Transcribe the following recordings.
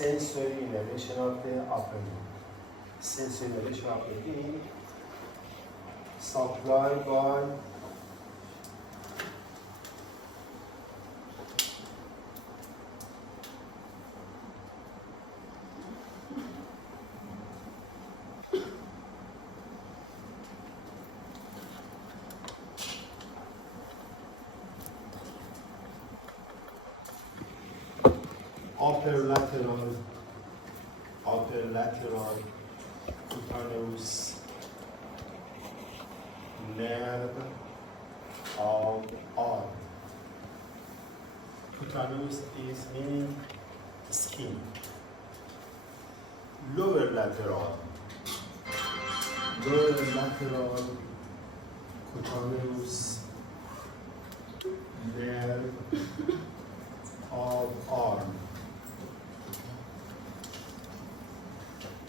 sensory innervation of the upper limb. Sensory innervation of the limb supplied by upper lateral cutaneous nerve of arm. Cutaneous is meaning skin. Lower lateral cutaneous nerve of arm.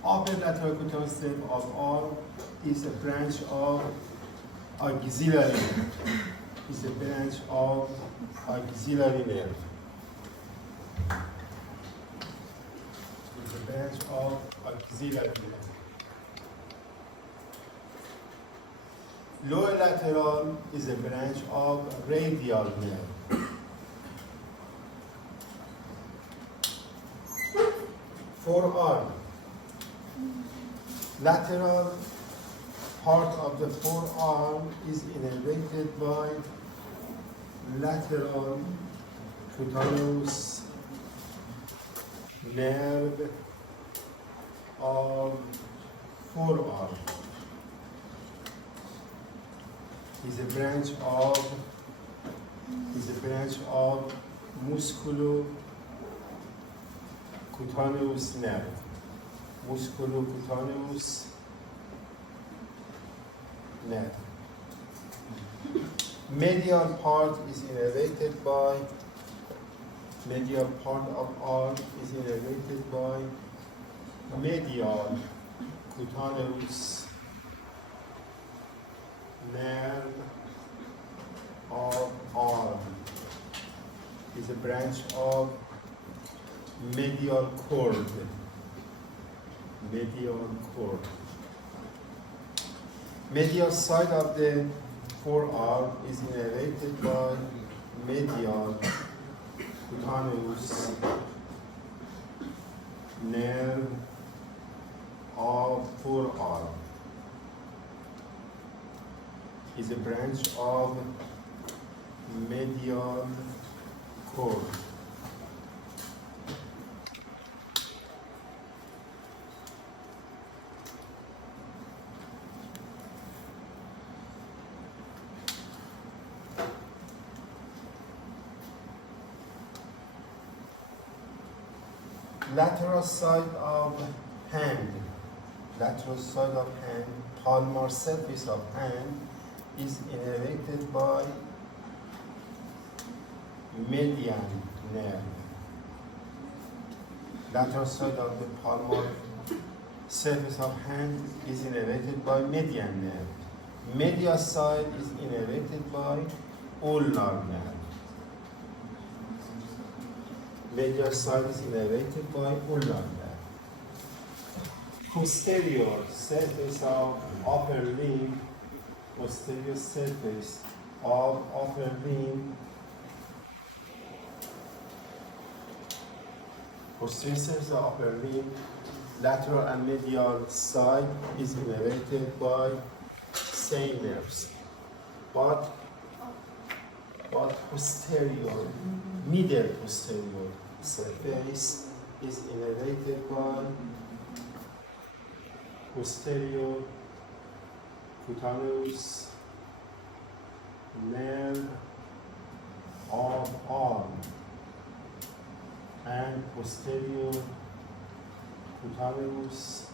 Upper lateral cutaneous nerve of arm is a branch of axillary. Is a branch of axillary nerve. Is a branch of axillary nerve. Lower lateral is a branch of radial nerve. Forearm. Lateral part of the forearm is innervated by lateral cutaneous nerve of forearm. Is a branch of musculocutaneous nerve. Musculocutaneous nerve. Medial part is innervated by, medial part of arm is innervated by medial cutaneous nerve of arm. Is a branch of medial cord. Medial cord. Medial side of the forearm is innervated by medial cutaneous nerve of forearm. Is a branch of medial cord. Lateral side of hand, palmar surface of hand is innervated by median nerve. Lateral side of the palmar surface of hand is innervated by median nerve. Medial side is innervated by ulnar nerve. Medial side is innervated by ulnar nerve. Posterior surface of upper limb, posterior surface of upper limb, posterior surface of upper limb, lateral and medial side is innervated by same nerves, but posterior, middle posterior surface is innervated by posterior cutaneous nerve of arm and posterior cutaneous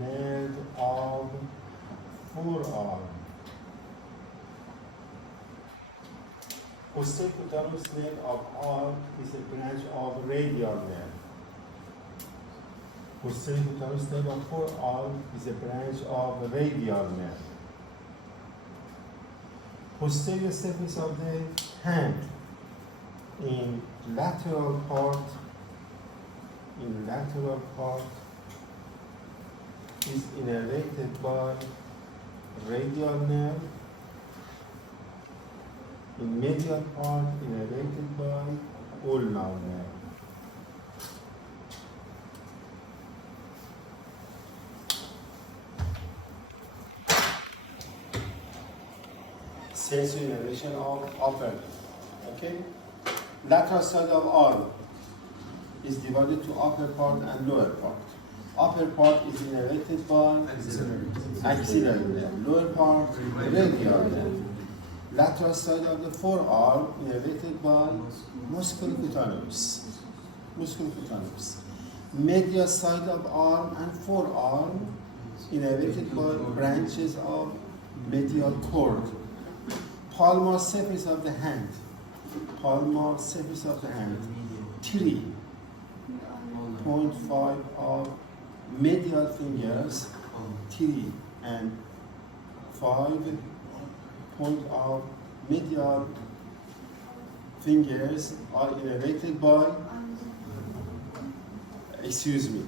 nerve of forearm. Posterior cutaneous nerve of arm is a branch of radial nerve. Posterior cutaneous nerve of forearm is a branch of radial nerve. Posterior surface of the hand in lateral part in lateral part is innervated by radial nerve. In medial part, innervated by ulnar nerve. Sensory innervation of upper. Okay? Lateral side of arm is divided to upper part and lower part. Upper part is innervated by axillary nerve. Lower part, radial nerve. Lateral side of the forearm innervated by musculocutaneous. Musculocutaneous. Medial side of arm and forearm innervated by branches of medial cord. Palmar surface of the hand. Palmar surface of the hand. 3.5 of medial fingers. 3 and 5 point of medial fingers are innervated by, excuse me,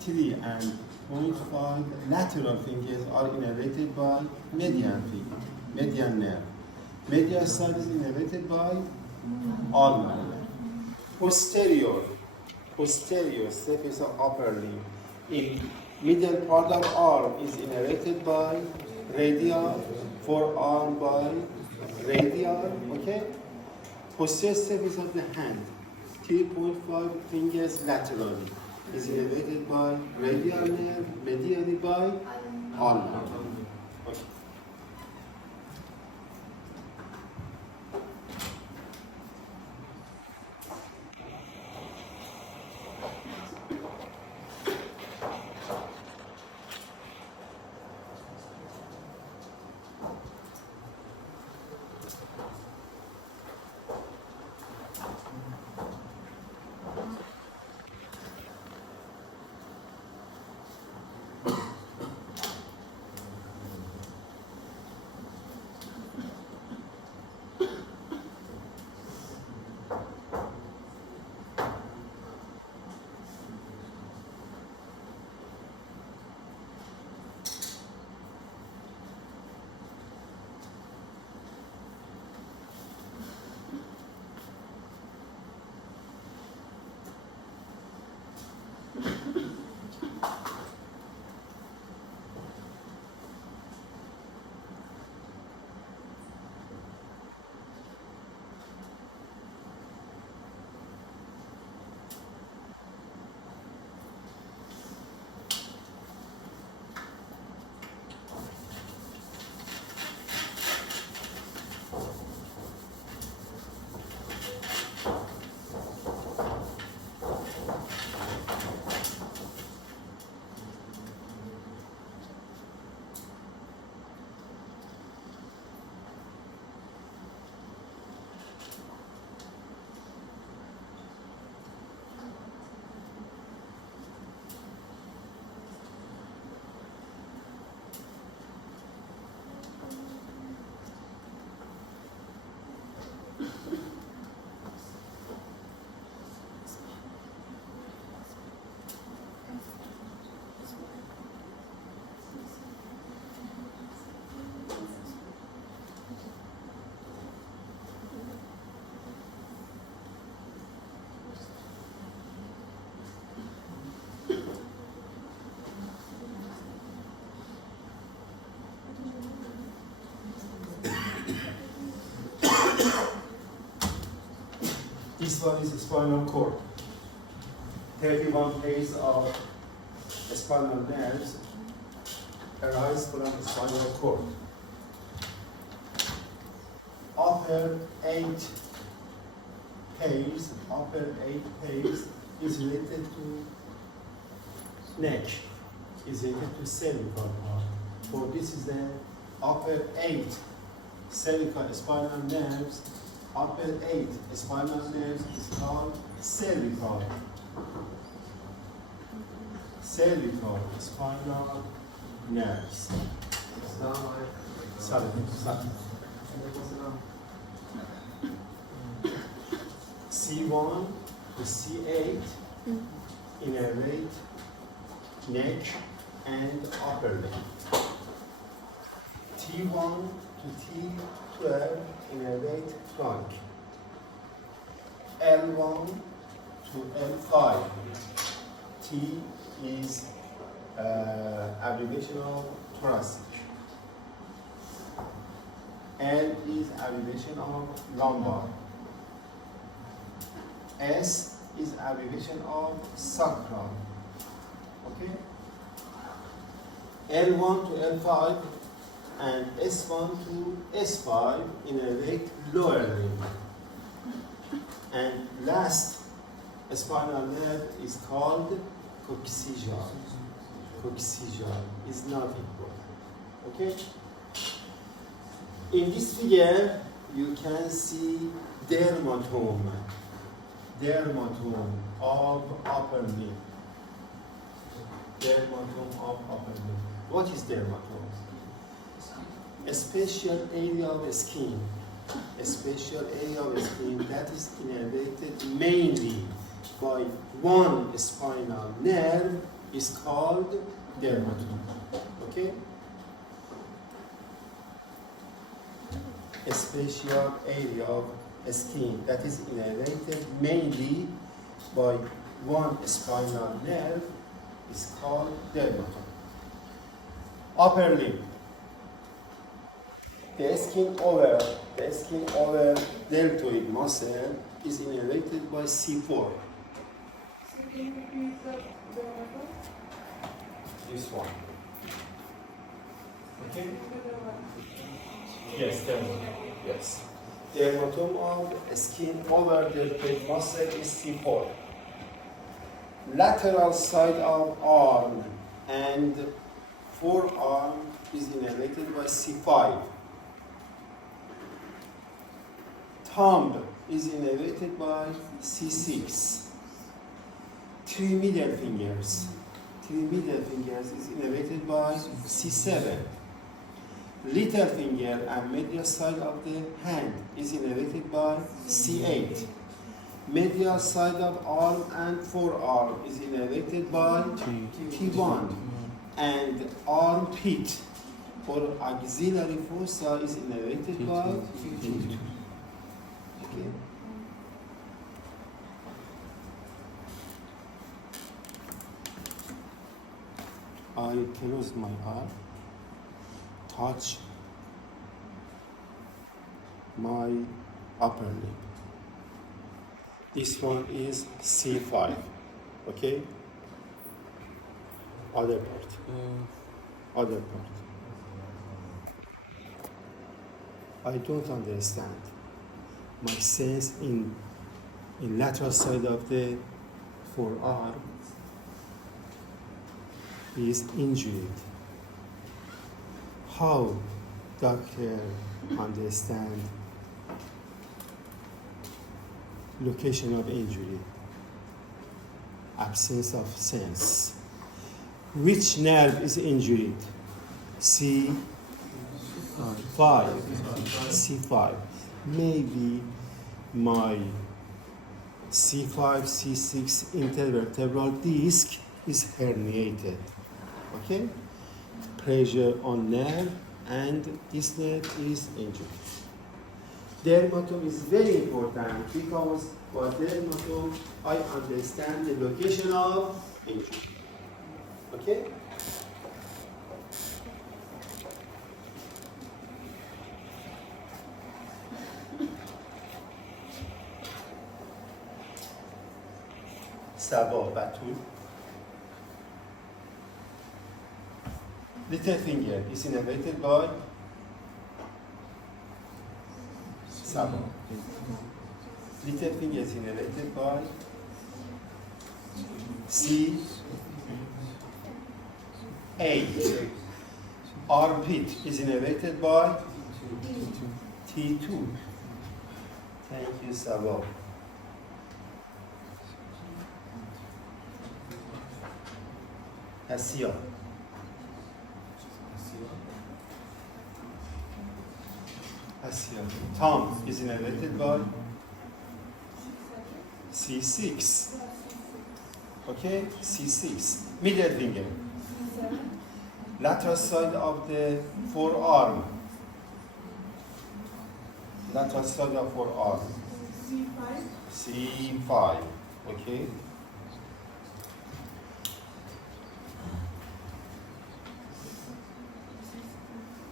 3 and 0.5 lateral fingers are innervated by median finger, median nerve. Medial side is innervated by ulnar nerve. Posterior surface of upper limb in middle part of arm is innervated by radial, forearm by radial, okay? Posterior surface of the hand, 3.5 fingers laterally, is innervated by radial nerve, medially by ulnar. Okay. This one is spinal cord. 31 pairs of spinal nerves arise from the spinal cord. Upper 8 pairs is related to neck, is related to cervical part. For this is the upper 8 cervical spinal nerves. Upper 8 spinal nerves is called cervical. Cervical spinal nerves. Sorry. C1 to C8 innervate neck and upper leg. T1 to T12 innervate trunk. L1 to L5. T is abbreviation of thoracic. L is abbreviation of lumbar. S is abbreviation of sacral. Okay? L1 to L5 and S1 to S5 innervate lower limb. And last spinal nerve is called coccygeal. Coccygeal is not important. Okay? In this figure, you can see dermatome of upper limb. Dermatome of upper limb. What is dermatome? A special area of skin. A special area of skin that is innervated mainly by one spinal nerve is called dermatome. Okay? A special area of skin that is innervated mainly by one spinal nerve is called dermatome. Upper limb. The skin over deltoid muscle is innervated by C4. This one. Okay? Yes, dermatome. Yes. Dermatome of skin over deltoid muscle is C4. Lateral side of arm and forearm is innervated by C5. Thumb is innervated by C6. Three middle fingers is innervated by C7. Little finger and medial side of the hand is innervated by C8. Medial side of arm and forearm is innervated by T1. And armpit or axillary fossa is innervated by T2. Okay. I close my eye, touch my upper lip. This one is C5, okay? Other part. I don't understand. My sense in lateral side of the forearm is injured. How doctor understand location of injury? Absence of sense. Which nerve is injured? C5. C5. Maybe my C5, C6 intervertebral disc is herniated. Okay? Pressure on nerve and this nerve is injured. Dermatome is very important because for dermatome I understand the location of injury. Okay? Sabot, Batul. Little finger is innervated by Sabot. Little finger is innervated by C8. Armpit is innervated by T2. Thank you, Sabot. Asia. Thumb is innervated by C6. Okay, C6. Middle finger. Lateral side of the forearm. Lateral side of forearm. C5. Okay.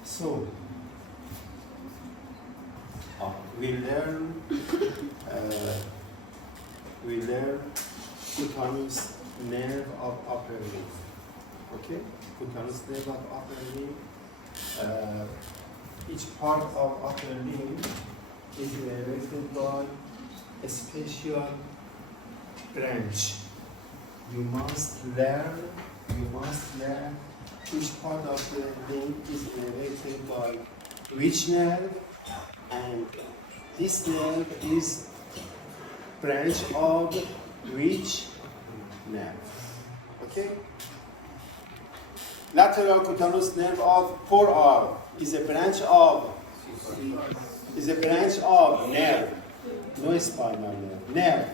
So, we learn cutaneous nerve of upper limb. Okay, cutaneous nerve of upper limb. Each part of upper limb is innervated by a special branch. You must learn each part of the limb is innervated by which nerve, and this nerve is branch of which nerve. Okay? Lateral cutaneous nerve of forearm is a branch of nerve, no spinal nerve.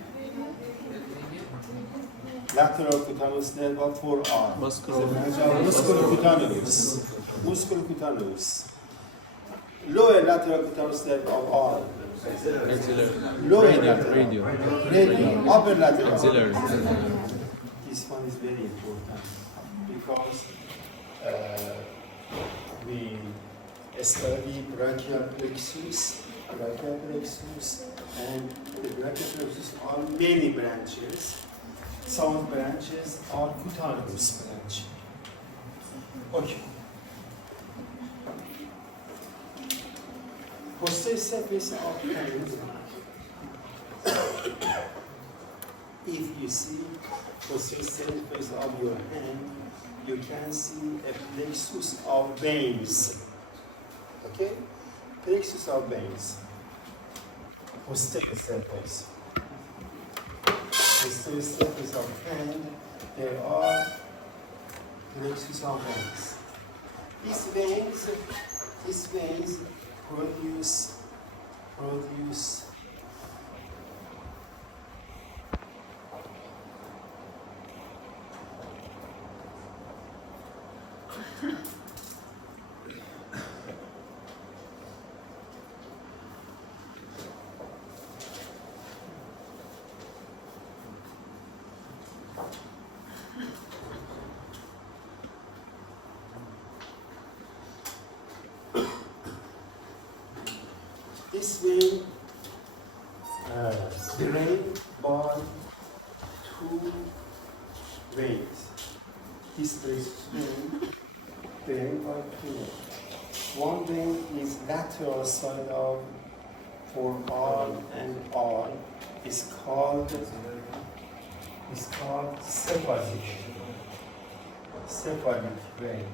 Lateral cutaneous nerve of forearm is a branch of musculocutaneous. Lower lateral cutaneous nerve of arm. Lower Radio. upper lateral. Axillary. This one is very important because we study brachial plexus, and the brachial plexus are many branches. Some branches are cutaneous branch. Okay. Posterior surface of hand. If you see posterior surface of your hand, you can see a plexus of veins. Okay? Plexus of veins. Posterior surface. Posterior surface of hand, there are plexus of veins. These veins produce this vein drained by two veins. This vein drained by two veins. One vein is lateral side of forearm and arm. Is called cephalic vein.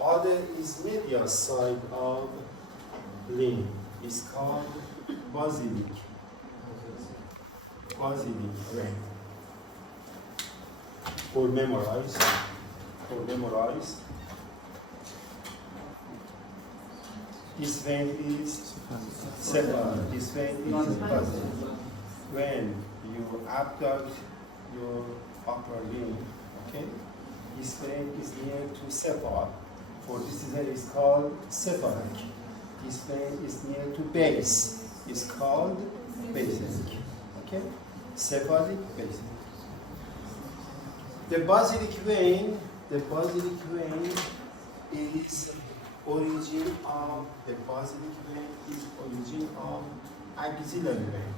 Other is medial side of limb. Is called basilic vein. For memorize. This vein is cephalic. This vein is basilic. When you abduct your upper limb, okay, this vein is near to cephal. For this vein is called cephalic. This vein is near to base. It's called basilic. Okay? Cephalic, basilic. The basilic vein is origin of axillary vein.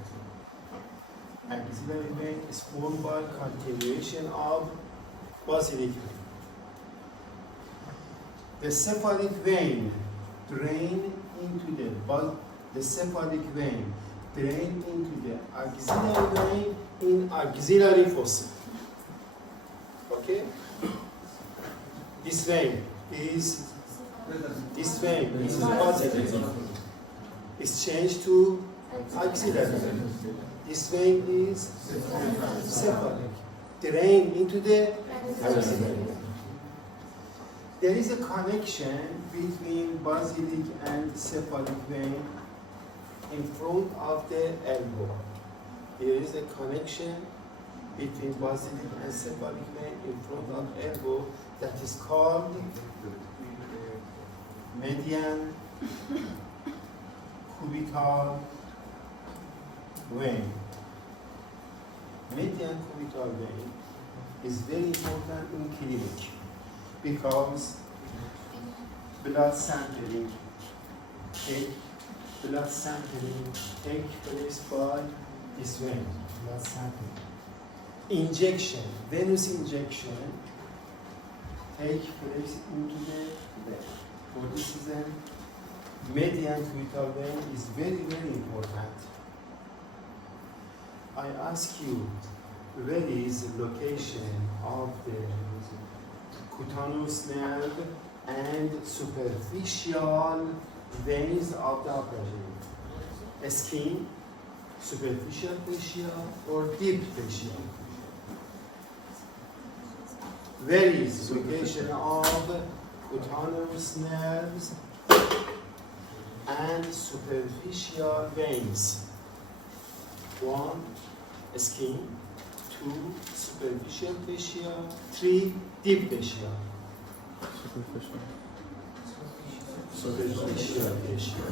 Axillary vein is formed by continuation of basilic vein. The cephalic vein drain into the cephalic vein drain into the axillary vein in axillary fossa. Okay? This vein is basilic. It's changed to axillary. This vein is cephalic. Drain into the axillary. There is a connection between basilic and cephalic vein in front of the elbow. There is a connection between basilic and cephalic vein in front of elbow that is called median cubital vein. Median cubital vein is very important in clinic because blood sampling take place by this vein. Blood sampling. Injection, venous injection, take place into the vein. For this reason, median cubital vein is very, very important. I ask you, where is the location of the cutaneous nerve and superficial veins of the upper limb? Skin, superficial fascia, or deep fascia? Where is the location of cutaneous nerves and superficial veins? 1, skin. 2, superficial fascia. 3, deep fascia. Superficial fascia.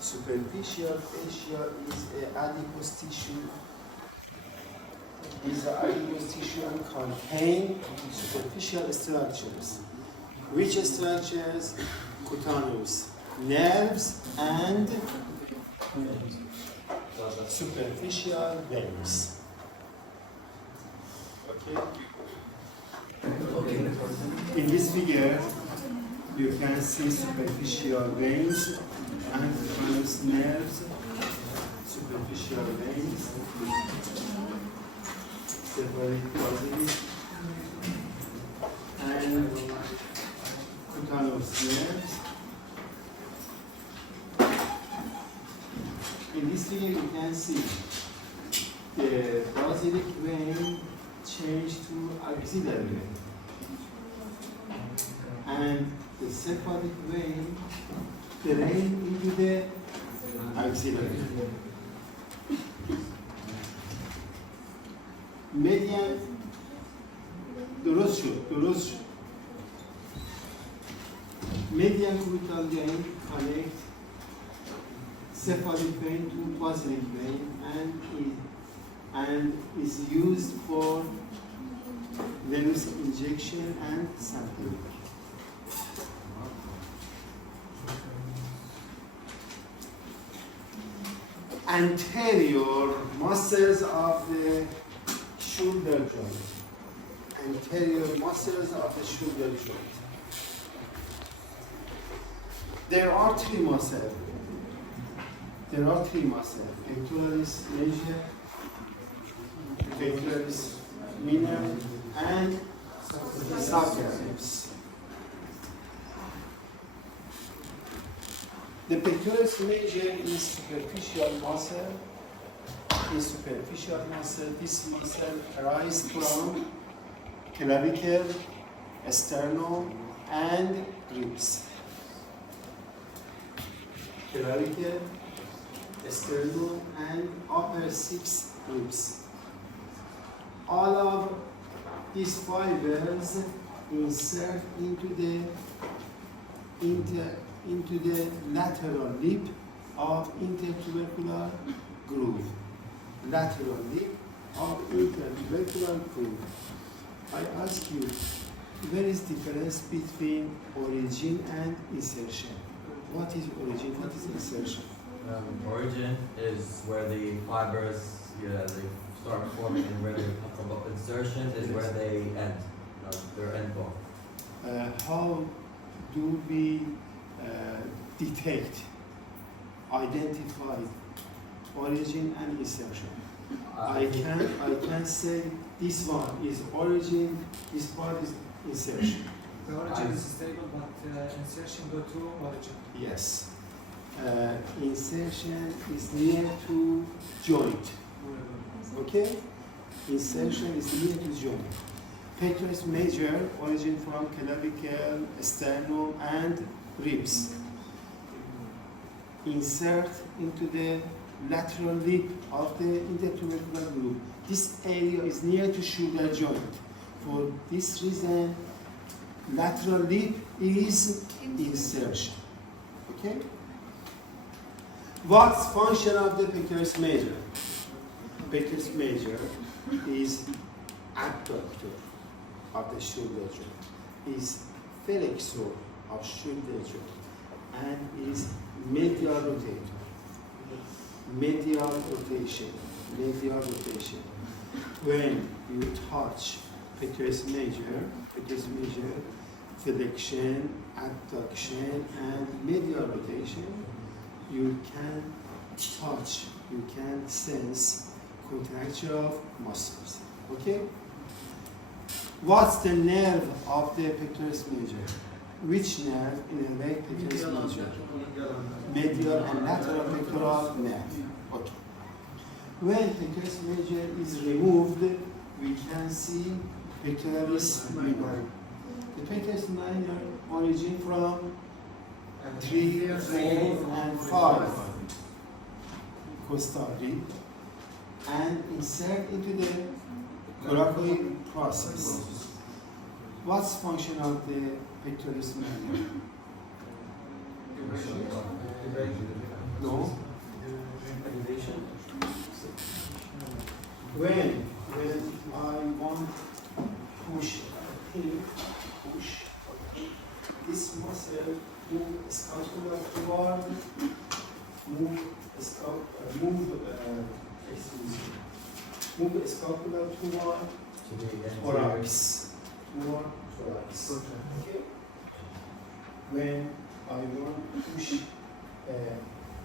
Superficial fascia is an adipose tissue. Is an adipose tissue and contain superficial structures. Which structures? Cutaneous nerves and superficial veins. Okay. In this figure, you can see superficial veins and cutaneous nerves, superficial veins, separate basilic, and cutaneous nerves. In this figure, you can see the basilic vein change to axillary vein, and the cephalic vein drain into the axillary vein. Median درست شد. Median cubital vein connect cephalic vein to basilic vein and is used for venous injection and sampling. Anterior muscles of the shoulder joint. Anterior muscles of the shoulder joint. There are 3 muscles. Pectoralis major, pectoralis minor, and subclavius. The pectoralis major is superficial muscle. This muscle arises from clavicle, sternum, and ribs. Clavicle, sternum, and upper 6 ribs. All of these fibers insert into the lateral lip of intertubercular groove. Lateral lip of intertubercular groove. I ask you, where is the difference between origin and insertion? What is origin? What is insertion? Origin is where the fibers they start forming, and where they come from. Insertion is where they end, their end bone. How do we detect, identify origin and insertion? I can say this one is origin, this part is insertion. The origin is stable, but insertion go to origin. Yes. Insertion is near to joint. Okay? Insertion is near to joint. Pectoralis major, origin from clavicle, sternum, and ribs. insert into the lateral lip of the intertubercular groove. This area is near to shoulder joint. For this reason, lateral lip is insertion. Okay? What's function of the pectoralis major? Pectoralis major is abductor of the shoulder joint, is flexor of shoulder joint, and is medial rotator. Medial rotation. When you touch pectoralis major, flexion, abduction, and medial rotation, you can touch, you can sense contraction of muscles. Okay? What's the nerve of the pectoralis major? Which nerve innervate pectoralis major? Medial and lateral pectoral nerve. Okay. When pectoralis major is removed, we can see pectoralis minor. The pectoralis minor origin from 3, 4, and 5 costal rib and insert into the coracoid process. What's function of the pectoralis minor? No. When I want push, this muscle move scapula toward, move scapula toward thorax. Okay. When I want to push a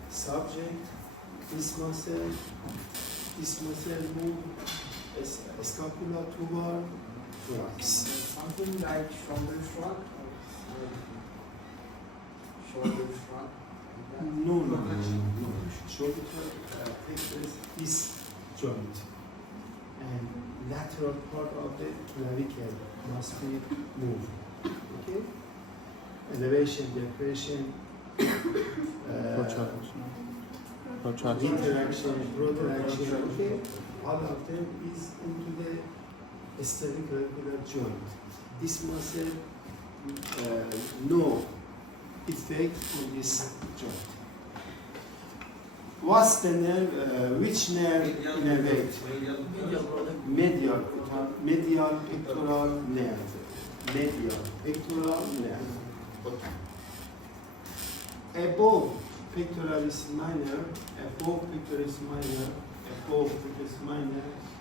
subject, this muscle move scapula toward thorax. Something like shoulder shrug? Shoulder shrug? No. Shoulder shrug this joint, and lateral part of the clavicle must be moved. Okay? Elevation, depression, interaction, protraction. Okay? All of them is into the sternoclavicular joint. This muscle no effect on this joint. What's the nerve? Which nerve innervate? Medial pectoral nerve. Medial pectoral nerve. Above pectoralis minor,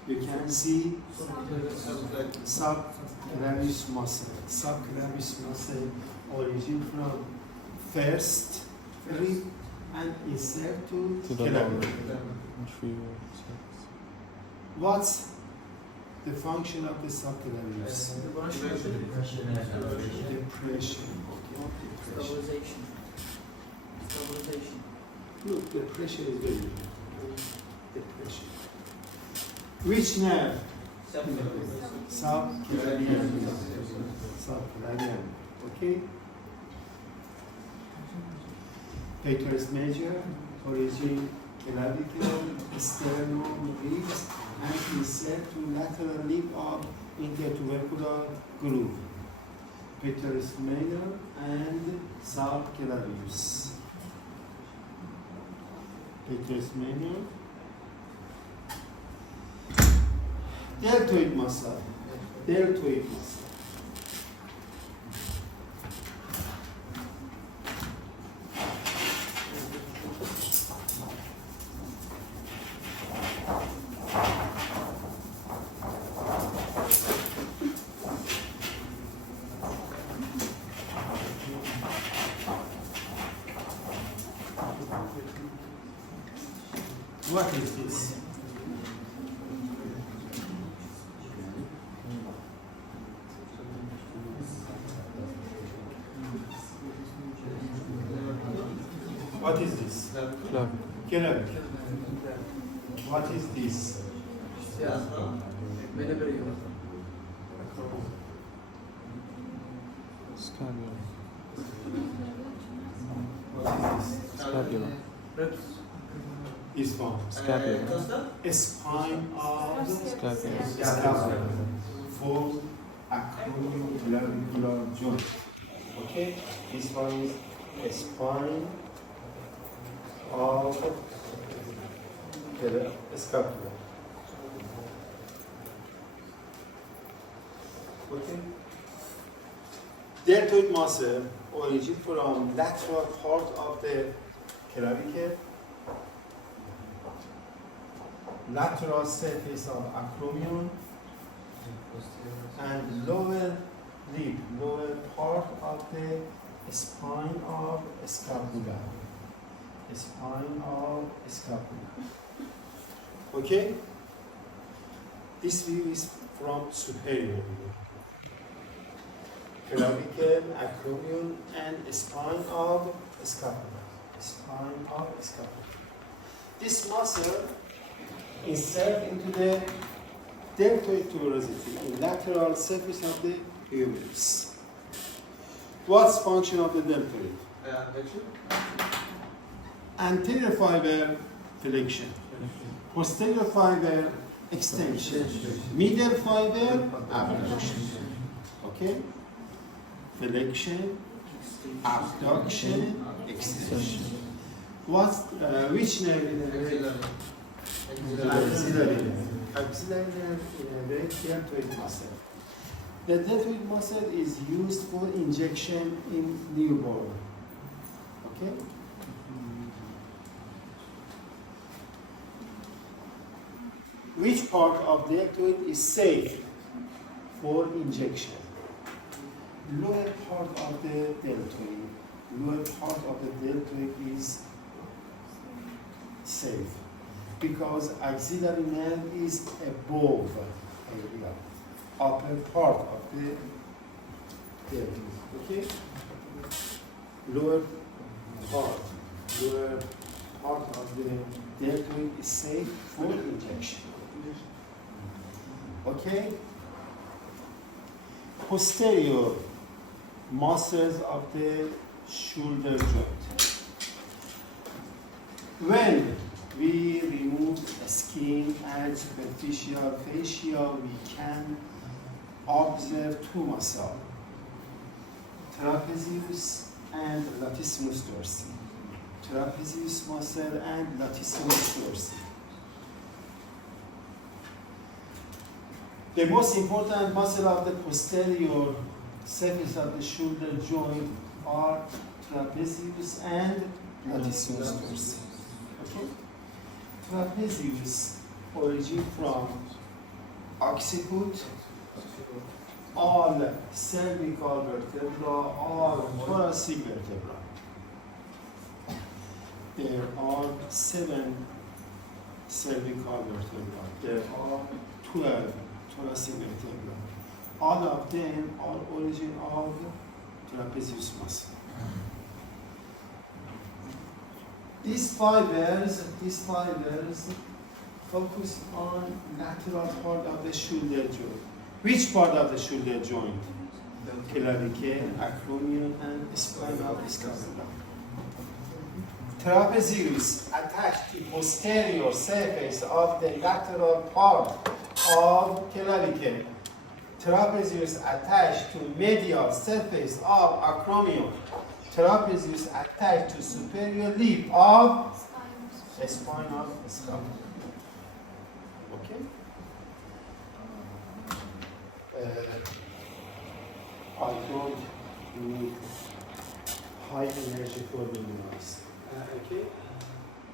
you can see subclavius muscle. Subclavius muscle origin from first rib and insert to clavicle. What's the function of the subclavius? Depression. Depression. Okay. Stabilization. Look, depression is very good. Depression. Which nerve? Subclavian. Okay. Pectoralis major, origin clavicle, sternum, ribs, and insert to lateral lip of intertubercular groove. Pectoralis minor and subclavius. Pectoralis minor. Deltoid muscle. What is this? What is this? Clavicle. What is this? Scapula. What is this? Scapula. Is one. Costa? Spine of Scapula. scapula. Full acromioclavicular joint. Okay, this one is a spine of the scapula. Okay. Deltoid muscle origin from lateral part of the clavicle, lateral surface of acromion, and lower lip, lower part of the spine of scapula. Spine of scapula. Okay? This view is from superior view. Clavicle, acromion, and spine of scapula. Spine of scapula. This muscle insert into the deltoid tuberosity in lateral surface of the humerus. What's function of the deltoid? Anterior fiber flexion, posterior fiber extension, middle fiber abduction. Okay? Flexion, abduction, extension. Which nerve innervates? Axillary nerve. Axillary nerve innervates deltoid muscle. The deltoid muscle is used for injection in newborn. Okay? Which part of deltoid is safe for injection? Lower part of the deltoid. Lower part of the deltoid is safe because axillary nerve is above area, upper part of the deltoid. Okay? Lower part of the deltoid is safe for injection. Okay? Posterior muscles of the shoulder joint. When we remove skin and superficial fascia, we can observe two muscles, trapezius and latissimus dorsi. Trapezius muscle and latissimus dorsi. The most important muscle of the posterior surface of the shoulder joint are trapezius and latissimus dorsi. Okay? Trapezius origin from occiput, all cervical vertebra, all thoracic vertebra. There are 7 cervical vertebra. There are 12 thoracic vertebra. All of them are origin of trapezius muscle. These fibers focus on lateral part of the shoulder joint. Which part of the shoulder joint? Clavicle, acromion, and spinal scapula. Trapezius attached to posterior surface of the lateral part of clavicle. Trapezius attached to medial surface of acromion. Trapezius attached to superior lip of spinal scapula. Okay? I don't need high energy for the noise. Okay?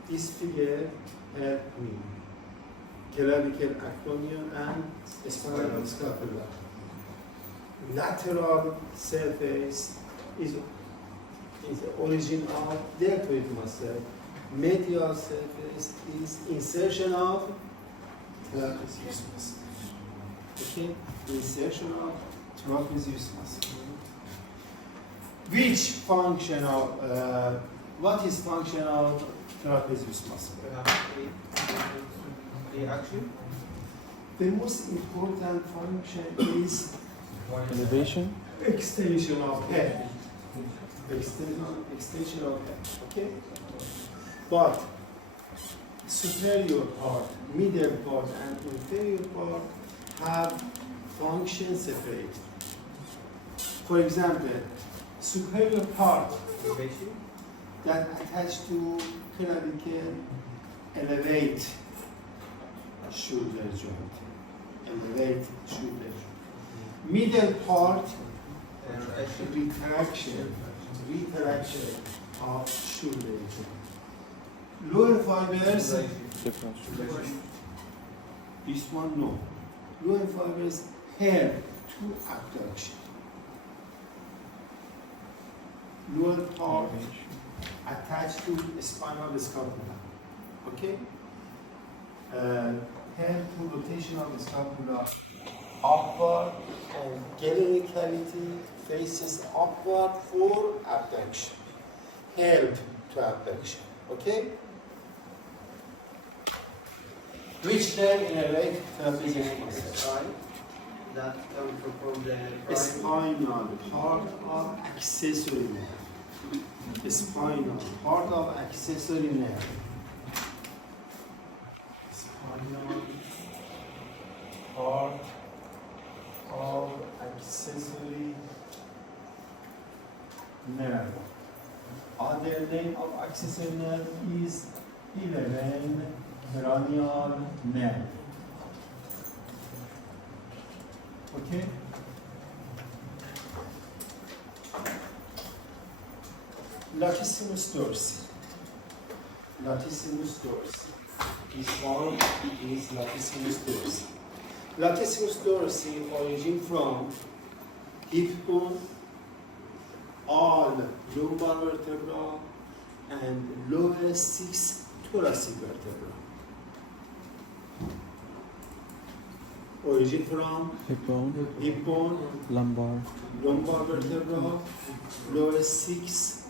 This figure helped me. Clavicle, acromion, and spinal scapula. Lateral surface is the origin of deltoid muscle. Medial surface is insertion of trapezius muscle. Okay? Insertion of trapezius muscle. Which function of, what is function of trapezius muscle? The most important function is Elevation. extension of head. Extension of head. Okay? But superior part, middle part, and inferior part have functions separate. For example, superior part that attached to clavicle elevate shoulder joint. Elevate shoulder joint. Middle part, retraction of shoulder joint. Lower fibers, Different. this one no. Lower fibers hair to abduction. Lower part attached to spinal scapula. Okay? Hair to rotation of the scapula upward, and gallery cavity faces upward for abduction. Help to abduction. Okay? Which nerve innervate trapezius muscle? That comes from the Spinal part of accessory nerve. Spinal part of accessory nerve. Spinal part of accessory nerve. Other name of accessory nerve is 11 cranial nerve. Okay? Latissimus dorsi. Latissimus dorsi. This one is latissimus dorsi. Latissimus dorsi origin from hip bone, all lumbar vertebra, and lower 6 thoracic vertebra. Origin from hip bone, lumbar vertebra, lower 6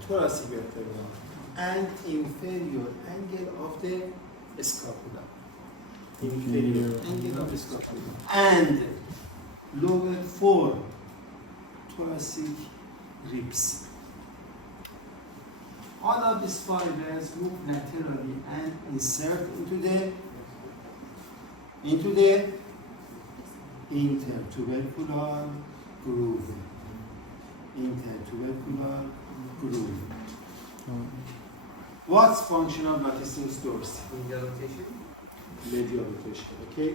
thoracic vertebra, and inferior angle of the scapula. Inferior angle of the scapula. And lower 4 thoracic ribs. All of these fibers move laterally and insert into the intertubercular groove. Intertubercular groove. What's function of latissimus dorsi? medial rotation. Medial rotation, okay?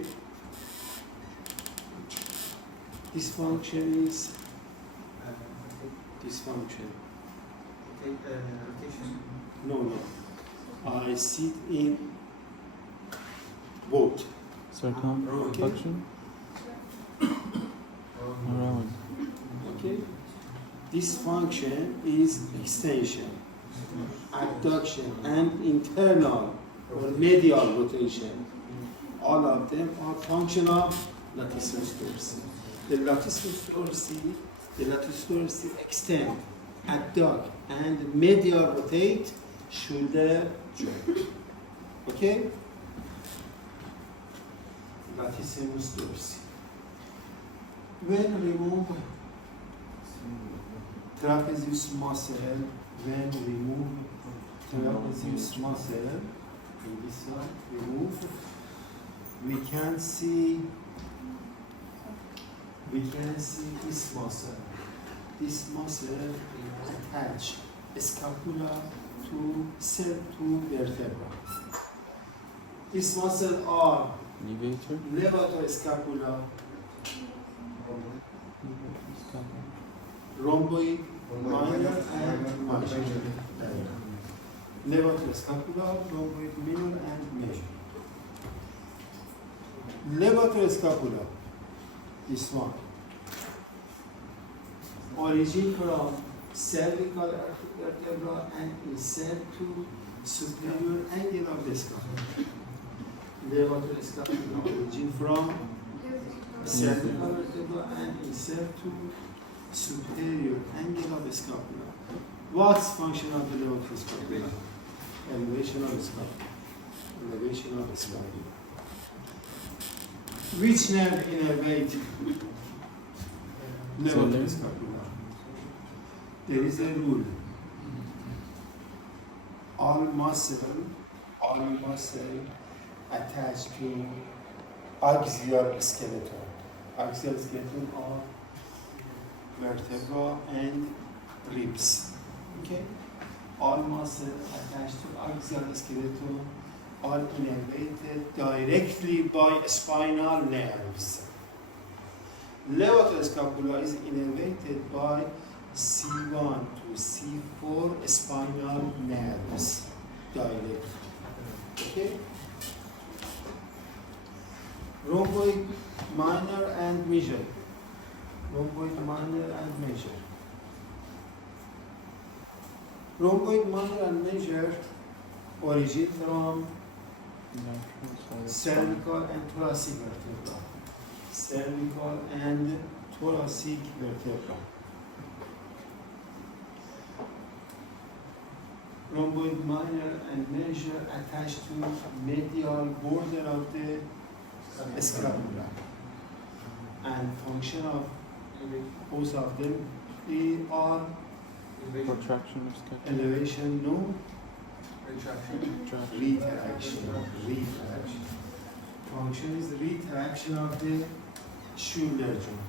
This function is this function. Rotation. No. I sit in both. Circumflexion. Around. Okay? This function is extension, abduction, and internal or medial rotation. All of them are function of latissimus dorsi. The latissimus dorsi extend, abduct, and medial rotate shoulder joint. Okay? Latissimus dorsi. When remove trapezius muscle, in this side, remove, we can see this muscle. This muscle attach scapula to vertebra. This muscle are levator rhomboid, minor, and major. Levator scapula, rhomboid minor, and major. Levator scapula, this one. Origin from cervical vertebra and insert to superior angle of the scapula. Levator scapula origin from cervical vertebra and insert to superior angle of the scapula. What's function of the levator scapula? Elevation of the scapula. Elevation of the scapula. Which nerve innervate levator scapula? There is a rule. all muscle attached to axial skeleton. Axial skeleton are vertebra and ribs. Okay? All muscle attached to axial skeleton are innervated directly by spinal nerves. Levator scapula is innervated by C1 to C4 spinal nerves directly. Okay? Rhomboid minor and major. Rhomboid minor and major. Rhomboid minor and major origin from cervical and thoracic vertebra. Cervical and thoracic vertebra. Rhomboid minor and major attached to medial border of the scapula. And function of both of them are Protraction of scapula. elevation, no, Retraction. retraction. Function is retraction of the shoulder joint.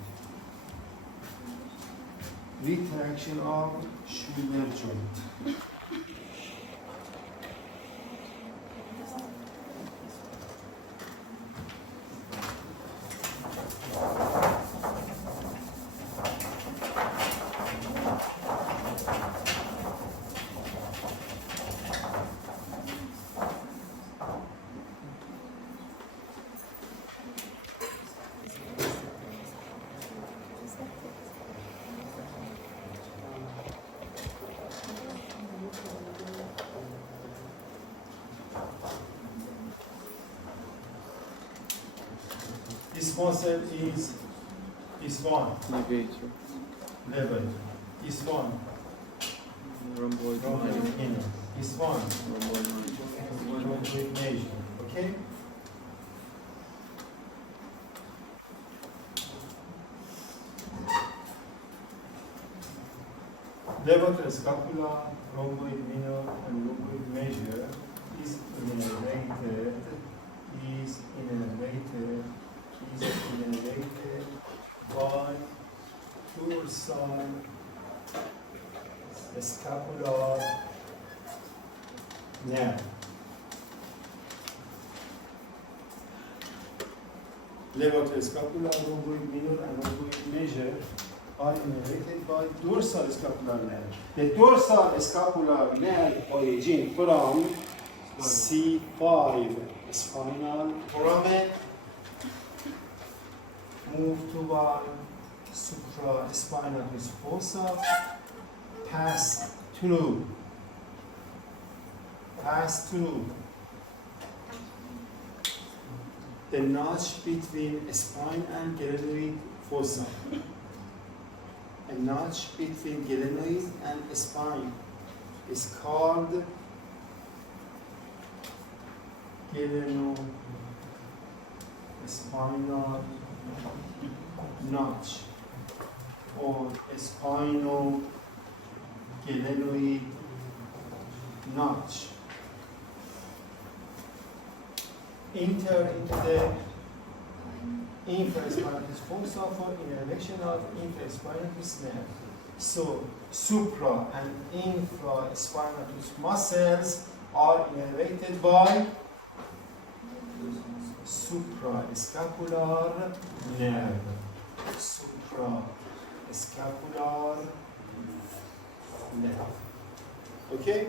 Retraction of shoulder joint. This muscle is this one, Levator. level. This one, Rhomboid rhomboid minor. inner. This one, Rhomboid minor. rhomboid major. Okay? Levator scapula, rhomboid minor, and rhomboid major is innervated by dorsal scapular nerve. Levator scapula, rhomboid minor, and rhomboid major are innervated by dorsal scapular nerve. The dorsal scapular nerve origin from C5 spinal foramen move toward supraspinatus fossa, pass through the notch between spine and glenoid fossa. A notch between glenoid and spine is called glenospinal notch or spino-glenoid notch. Enter into the infraspinatus fossa for innervation of infraspinatus nerve. So, supra and infraspinatus muscles are innervated by suprascapular nerve. Suprascapular nerve. Okay?